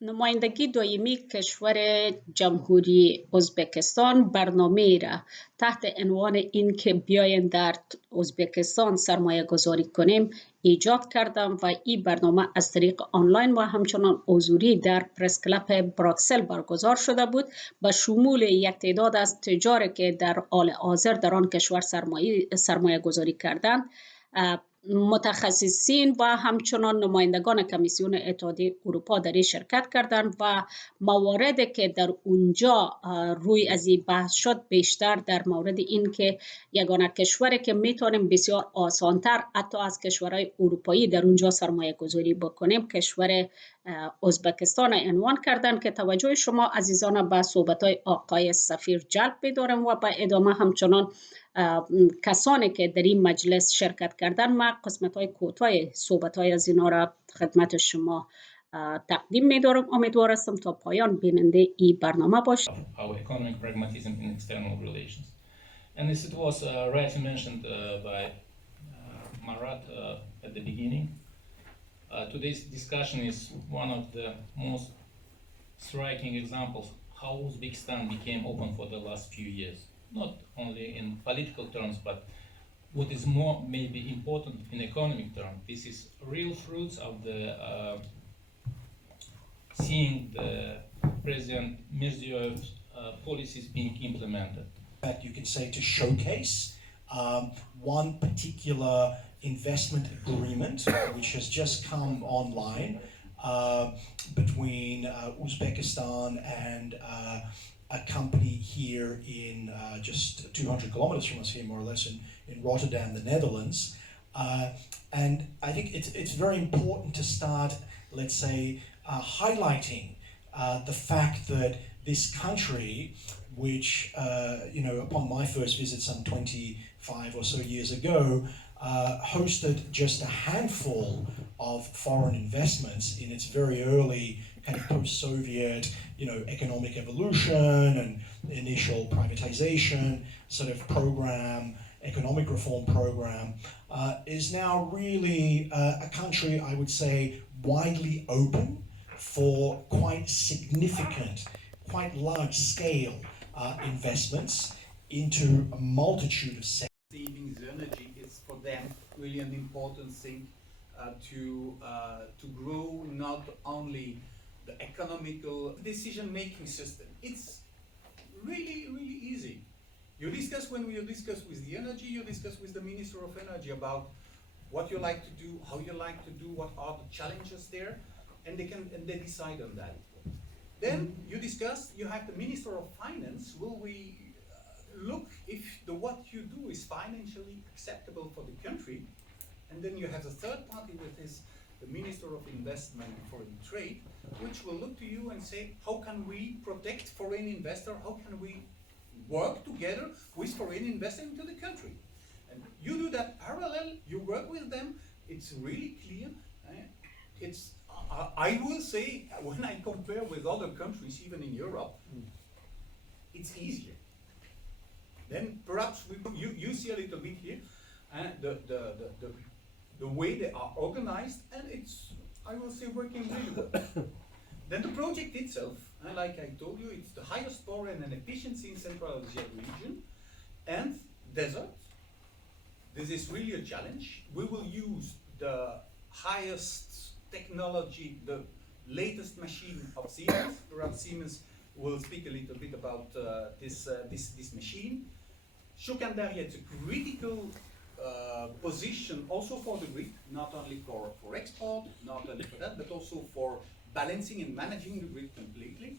نمایندگی دائمی کشور جمهوری ازبکستان برنامه را تحت عنوان اینکه بیاین در ازبکستان سرمایه گذاری کنیم ایجاد کردم و این برنامه از طریق آنلاین و همچنان حضوری در پرس کلاب بروکسل برگزار شده بود به شمول یک تعداد از تجاری که در حال حاضر در آن کشور سرمایه گذاری کردند، متخصصین و همچنان نمایندگان کمیسیون اتحادیه اروپا در این شرکت کردند و مواردی که در اونجا روی از این بحث شد بیشتر در مورد این که یگانه کشوری که میتونیم بسیار آسانتر حتی از کشورهای اروپایی در اونجا سرمایه گذاری بکنیم کشور ازبکستان عنوان کردن که توجه شما عزیزان به صحبت‌های آقای سفیر جلب بدارم و به ادامه همچنان کسانی که در این مجلس شرکت کردن ما قسمت‌های کوتاه صحبت‌های از اینا را خدمت شما تقدیم می‌دارم. امیدوار هستم تا پایان بیننده این برنامه باشید. Our economic pragmatism in external relations. And as it was rightly mentioned by Marat at the beginning, today's discussion is one of the most striking examples how Uzbekistan became open for the last few years. Not only in political terms, but what is more maybe important in economic terms. This is real fruits of the seeing the President Mirziyoyev's policies being implemented. That you can say to showcase one particular investment agreement which has just come online between Uzbekistan and a company here in just 200 kilometers from us here, more or less, in Rotterdam, the Netherlands. And I think it's very important to start, let's say, highlighting the fact that this country, which, upon my first visit some 25 or so years ago, hosted just a handful of foreign investments in its very early kind of post-Soviet, economic evolution and initial privatization sort of program, economic reform program, is now really a country, I would say, widely open for quite significant, quite large-scale investments into a multitude of sectors. Saving energy is for them really an important thing to grow not only the economical decision-making system. It's really, really easy. When you discuss with the energy, you discuss with the Minister of Energy about what you like to do, how you like to do, what are the challenges there, and they decide on that. Then you have the Minister of Finance, will we look if what you do is financially acceptable for the country, and then you have the third party with the Minister of Investment and Foreign Trade, which will look to you and say, how can we protect foreign investor, how can we work together with foreign investor into the country? And you do that parallel, you work with them, it's really clear. I will say, when I compare with other countries, even in Europe, it's easier. Then perhaps you see a little bit here the way they are organized, and it's, I will say, working really well. Then the project itself, like I told you, it's the highest power and efficiency in Central Asia region and desert. This is really a challenge. We will use the highest technology, the latest machine of Siemens. Perhaps Siemens will speak a little bit about this machine. Shukandari, it's a critical position also for the grid, not only for export, not only for that, but also for balancing and managing the grid completely.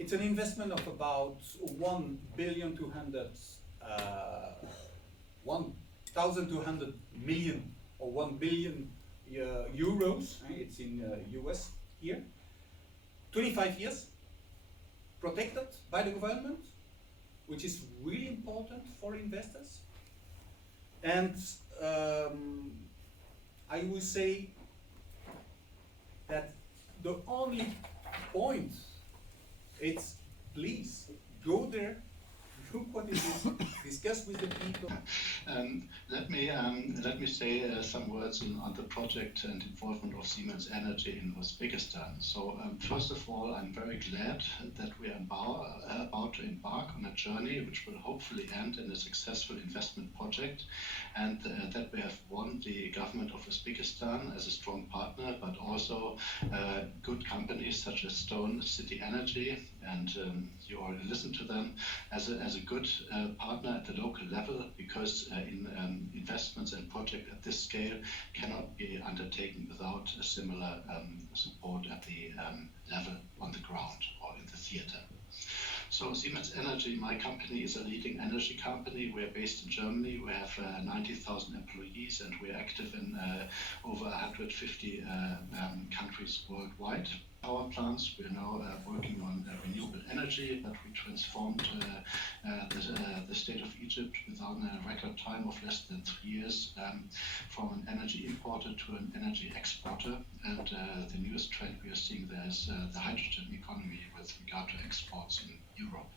It's an investment of about 1,200 million or 1 billion euros. It's in US here. 25 years, protected by the government, which is really important for investors. And I will say that the only point, it's please go there, group, what it is, discuss with the people. Let me say some words on the project and involvement of Siemens Energy in Uzbekistan. So first of all, I'm very glad that we are about to embark on a journey which will hopefully end in a successful investment project, and that we have won the government of Uzbekistan as a strong partner, but also good companies such as Stone City Energy, and you already listened to them, as a good partner at the local level, because investments and projects at this scale cannot be undertaken without a similar support at the level on the ground or in the theater. So Siemens Energy, my company, is a leading energy company. We're based in Germany. We have 90,000 employees, and we're active in over 150 countries worldwide. Power plants, we're now working on renewable energy, but we transformed the state of Egypt within a record time of less than 3 years from an energy importer to an energy exporter. And the newest trend we are seeing there is the hydrogen economy with regard to exports in Europe.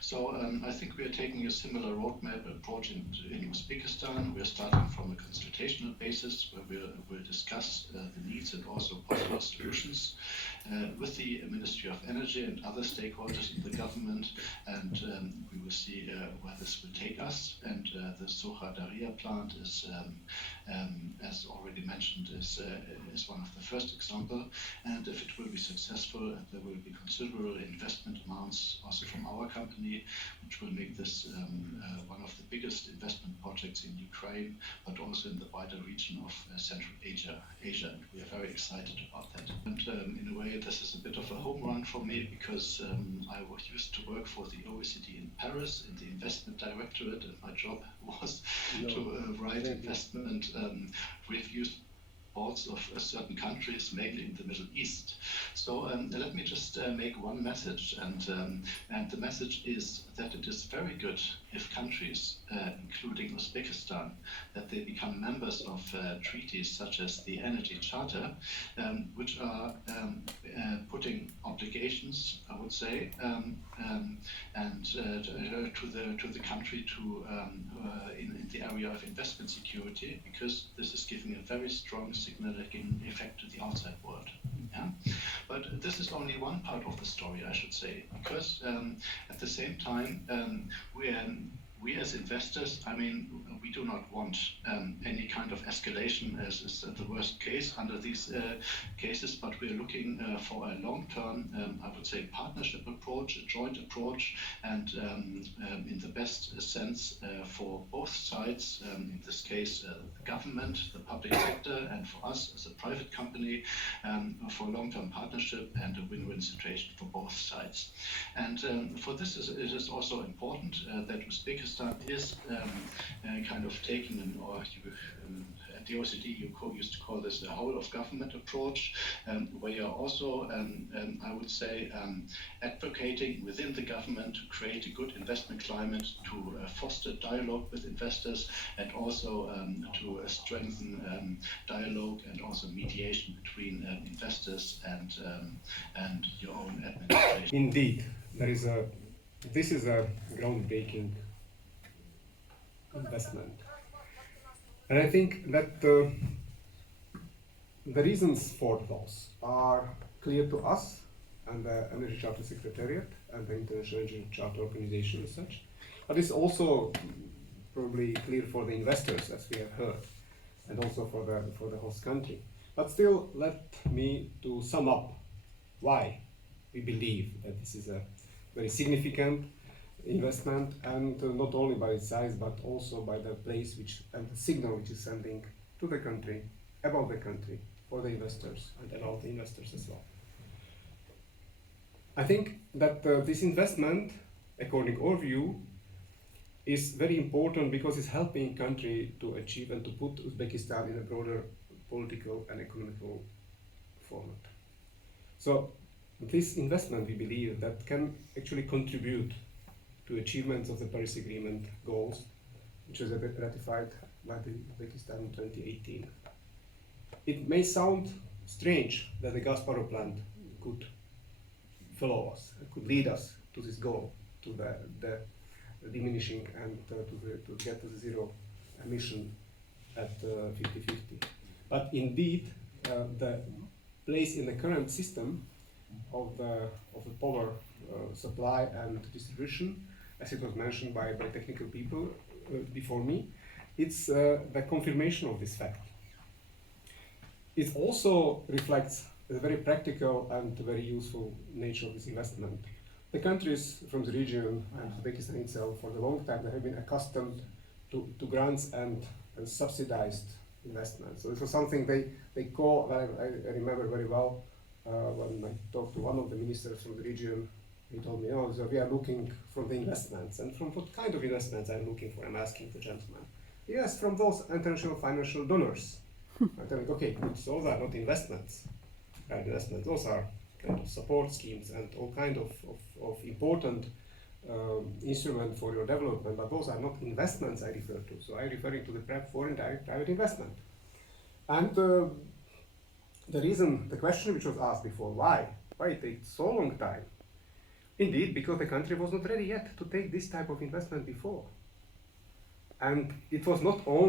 So I think we are taking a similar roadmap approach in Uzbekistan. We are starting from a consultational basis where we'll discuss the needs and also possible solutions with the Ministry of Energy and other stakeholders in the government, and we will see where this will take us. And the Soha Daria plant is, as already mentioned, is one of the first example. And if it will be successful, there will be considerable investment amounts also from our company, which will make this one of the biggest investment projects in Ukraine, but also in the wider region of Central Asia. And we are very excited about that. And in a way, this is a bit of a home run for me, because I used to work for the OECD in Paris in the investment directorate, and my job was to write investment reviews of certain countries, mainly in the Middle East. So let me just make one message, and the message is that it is very good if countries, including Uzbekistan, that they become members of treaties such as the Energy Charter, which are putting obligations, I would say, and to the country to in the area of investment security, because this is giving a very strong signaling effect to the outside world. Yeah? But this is only one part of the story, I should say, because at the same time, we as investors, I mean, we do not want any kind of escalation as is the worst case under these cases, but we are looking for a long-term, I would say, partnership approach, a joint approach, and in the best sense for both sides, in this case, the government, the public sector, and for us as a private company, for a long-term partnership and a win-win situation for both sides. And for this, it is also important that Uzbekistan is kind of taking at the OECD you used to call this a whole of government approach, where you're also, I would say, advocating within the government to create a good investment climate, to foster dialogue with investors, and also to strengthen dialogue and also mediation between investors and your own administration. Indeed, this is a groundbreaking investment. And I think that the reasons for those are clear to us and the Energy Charter Secretariat and the International Energy Charter Organization as such. But it's also probably clear for the investors, as we have heard, and also for the host country. But still, let me to sum up why we believe that this is a very significant investment, and not only by its size, but also by the place and the signal which is sending to the country, about the country, for the investors, and about the investors as well. I think that this investment, according to our view, is very important because it's helping country to achieve and to put Uzbekistan in a broader political and economical format. So this investment, we believe, that can actually contribute to achievements of the Paris Agreement goals, which was ratified by Uzbekistan in 2018. It may sound strange that the gas power plant could follow us, could lead us to this goal, to the diminishing and to get to the zero emission at 50-50. But indeed, the place in the current system of the power supply and distribution, as it was mentioned by technical people before me, it's the confirmation of this fact. It also reflects the very practical and very useful nature of this investment. The countries from the region and Uzbekistan itself, for a long time, they have been accustomed to grants and subsidized investments. So this was something they call, I remember very well, when I talked to one of the ministers from the region, he told me, oh, so we are looking for the investments. And from what kind of investments I'm looking for? I'm asking the gentleman. Yes, from those international financial donors. I'm telling, okay, good, so those are not investments. Investments, those are kind of support schemes and all kind of important instrument for your development, but those are not investments I refer to. So I'm referring to the foreign direct private investment. And the reason, the question which was asked before, why it takes so long time? Indeed, because the country was not ready yet to take this type of investment before. And it was not only